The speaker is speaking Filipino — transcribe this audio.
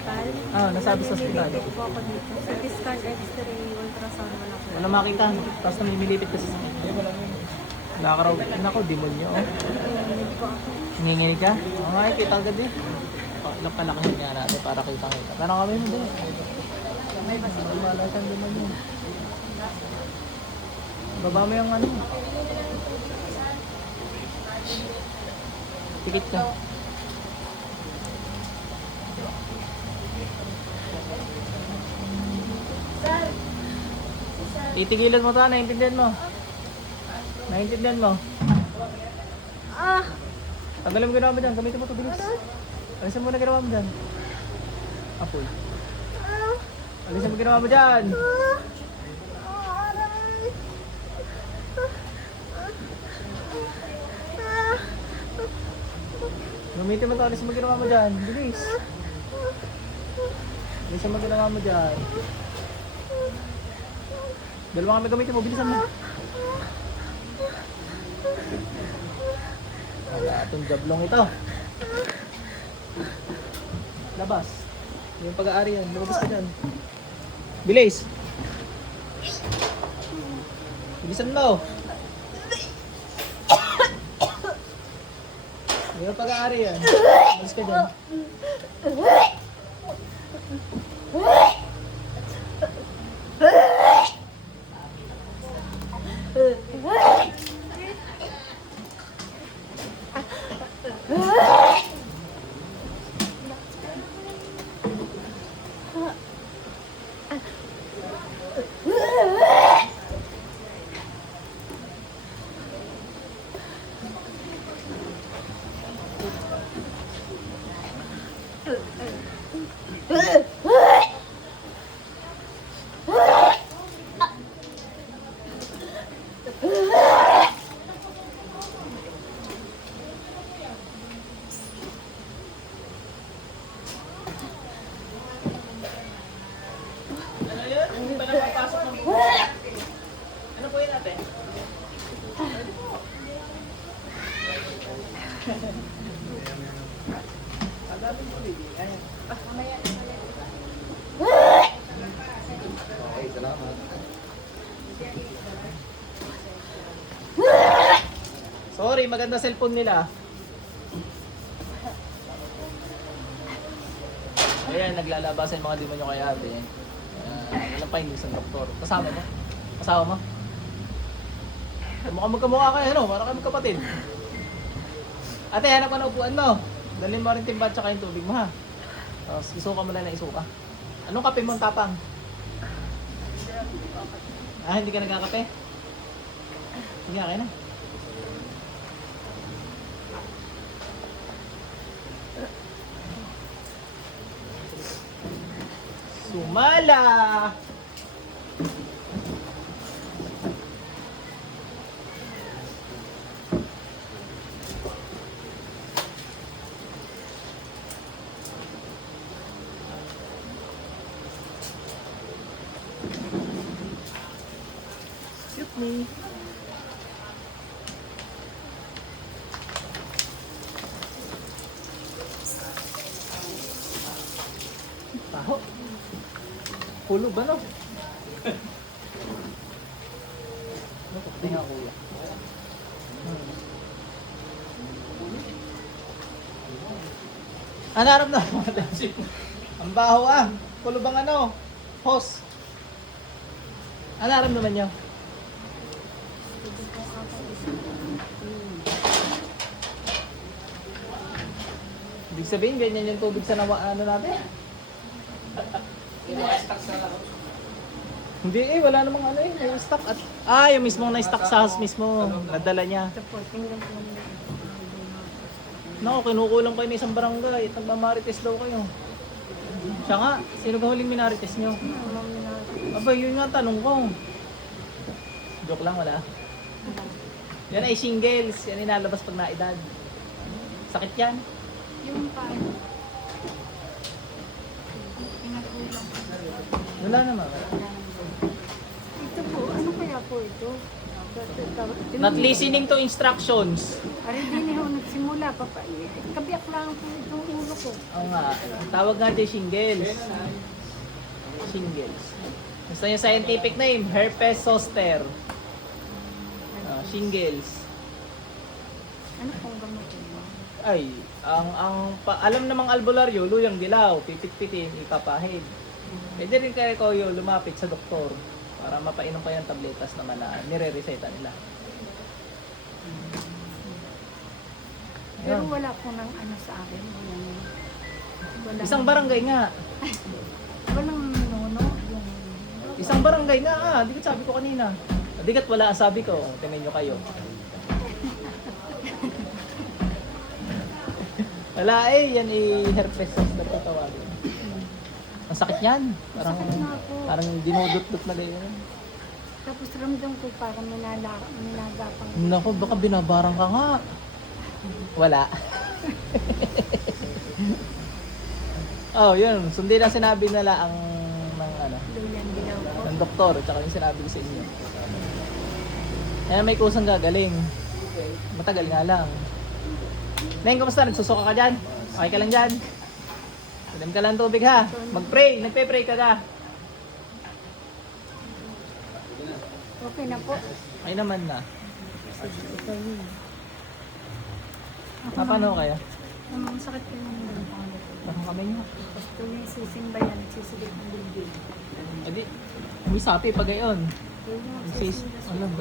hospital. Nasabi sa hospital. Nililipit po ako dito. CT scan, x-ray, ultrasound, wala po. Wala makita. Tapos namimilipit kasi sa kanya. Wala ka raw. Nako, demonyo. Oh. Nililipit po ako. Hininginig ka? Oo nga, kita agad eh. Ilang palakihin nga natin para kita-kita. Pero kami mo din. Wala siyang demonyo. Baba mo yung ano. Tikit ka. Titigilan mo ito, naiintindihan mo. Naiintindihan mo. Tanggalin mo ginawa mo dyan, gamitin mo ito, bilis. Alisin mo na ginawa mo dyan. Apoy. Alisin mo ginawa mo dyan. Gamitin mo ito, alisin mo ginawa mo dyan. Bilis. Alisin mo ginawa mo dyan. Dalawa kami gamitin mo, bilisan mo. Wala itong jablong ito. Labas. Yung pag-aari yan, lumabas ka dyan. Bilis! Bilisan mo! Yung pag-aari yan. Lumabas ka dyan. Ano yun? Hindi pa napapasok ng buhay. Ano po yun natin? Agapin mo, baby. Ayan. Okay, salamat. Sorry, maganda cellphone nila. Ayan, naglalabasan yung mga demonyo kay ate. Walang findings ng doktor. Kasama mo? Kasama mo? Mukhang magkamukha kayo, ano? Para kayo magkapatid. Ate, hanap ka na upuan mo. Dalhin mo rin timba at saka yung tubig mo, ha? Tapos isuka mo lang na isuka. Anong kape mo ang tapang? Hindi ka nagkakape? Sige, okay na. Sumala! Shoot me. Taho. Hulog ba no? Tingnan kuya. Hanarap na. Ang baho ah. Kulo bang ano? Hose. Hanarap naman niyo. Ibig sabihin, ganyan yung tubig sa ano natin? Hindi wala namang ano may stock at yung mismong na-stock sa house mismo, nadala niya. Ito po, tingnan po naman. Nako, kinukulang kayo ng isang barangay, nagmamarites daw kayo. Siya nga, sino ba huling minarites niyo? Aba, yun nga tanong ko. Joke lang, wala. Yan ay shingles, yan inalabas pag naedad. Sakit yan. Yung paano? Wala naman. Ito po, ano kaya po ito? Not listening to instructions. Parang hindi ho nagsimula. Kabiyak lang po itong ulo ko. Oo nga. Ang tawag nga dyan shingles. Shingles. Gusto niyo scientific name? Herpes zoster. Shingles. Ano pong gamot mo? Ay, alam namang albularyo, luyang dilaw, pipit-pitin, ipapahid. Pwede rin kayo lumapit sa doktor para mapainom kayo ng tabletas naman na nire-reseta nila. Pero Ayun. wala po nang ano sa akin. Walang, Isang barangay nga. walang nono. Yung, Isang barangay nga. Di ka sabi ko kanina. Di ka't wala ang sabi ko. Tingnan nyo kayo. Wala yan herpes zoster na tawagin. Ang sakit yan. Parang, Sakit nga po. parang dinudot-dot na ganyan. tapos ramdam ko parang minagapang. Naku, baka binabarang ka nga. Wala. Oh, yun. Sundin ang sinabi nila ang ng ano, Luyan dilaw po. ng doktor, tsaka yung sinabi ko sa inyo. Kaya may kusang gagaling. Matagal nga lang. Neng, kumusta? Nagsusuka ka dyan? Okay ka lang dyan? Salim ka lang tubig ha. Mag-pray. Nagpe-pray ka ka. Okay na po. Ay naman na. Ito yun. Paano kaya? Ang sakit ko yung mga pangalan ko. Parang kamay nyo. Tapos tuloy sisimba yan, nagsisigit ng bilbil. Edi, may sapi pa gayon. Yun yung Sis, nagsisimba. ano, ba't